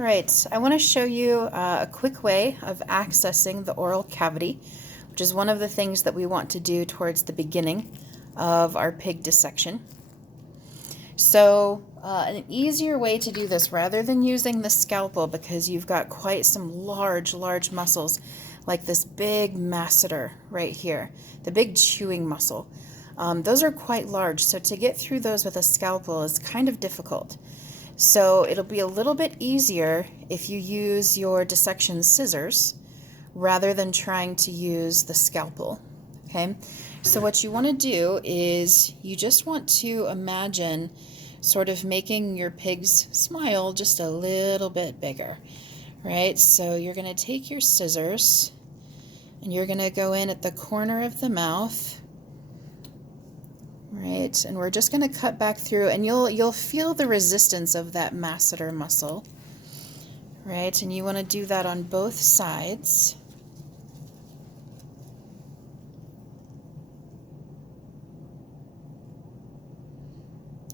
All right, I want to show you a quick way of accessing the oral cavity, which is one of the things that we want to do towards the beginning of our pig dissection. So an easier way to do this, rather than using the scalpel, because you've got quite some large muscles, like this big masseter right here, the big chewing muscle. Those are quite large, so to get through those with a scalpel is kind of difficult. So it'll be a little bit easier if you use your dissection scissors rather than trying to use the scalpel. Okay, so what you want to do is you just want to imagine sort of making your pig's smile just a little bit bigger, right? So you're going to take your scissors and you're going to go in at the corner of the mouth. Right, and we're just going to cut back through, and you'll feel the resistance of that masseter muscle, right? And you want to do that on both sides.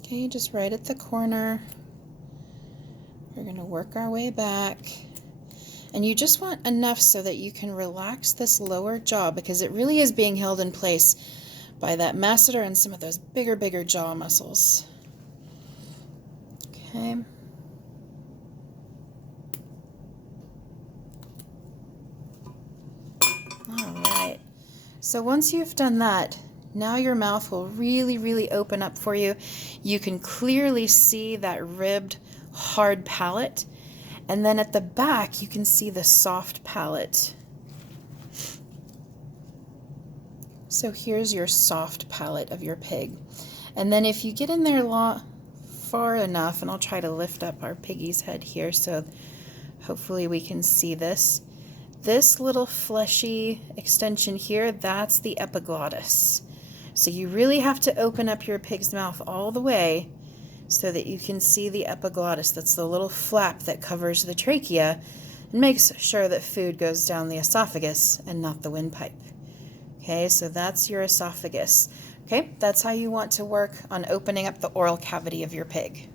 Okay, just right at the corner. We're going to work our way back. And you just want enough so that you can relax this lower jaw, because it really is being held in place by that masseter and some of those bigger jaw muscles. Okay. All right. So once you've done that, now your mouth will really open up for you. You can clearly see that ribbed, hard palate. And then at the back, you can see the soft palate. So here's your soft palate of your pig. And then if you get in there far enough, and I'll try to lift up our piggy's head here so hopefully we can see this. This little fleshy extension here, that's the epiglottis. So you really have to open up your pig's mouth all the way so that you can see the epiglottis. That's the little flap that covers the trachea and makes sure that food goes down the esophagus and not the windpipe. Okay, so that's your esophagus. Okay, that's how you want to work on opening up the oral cavity of your pig.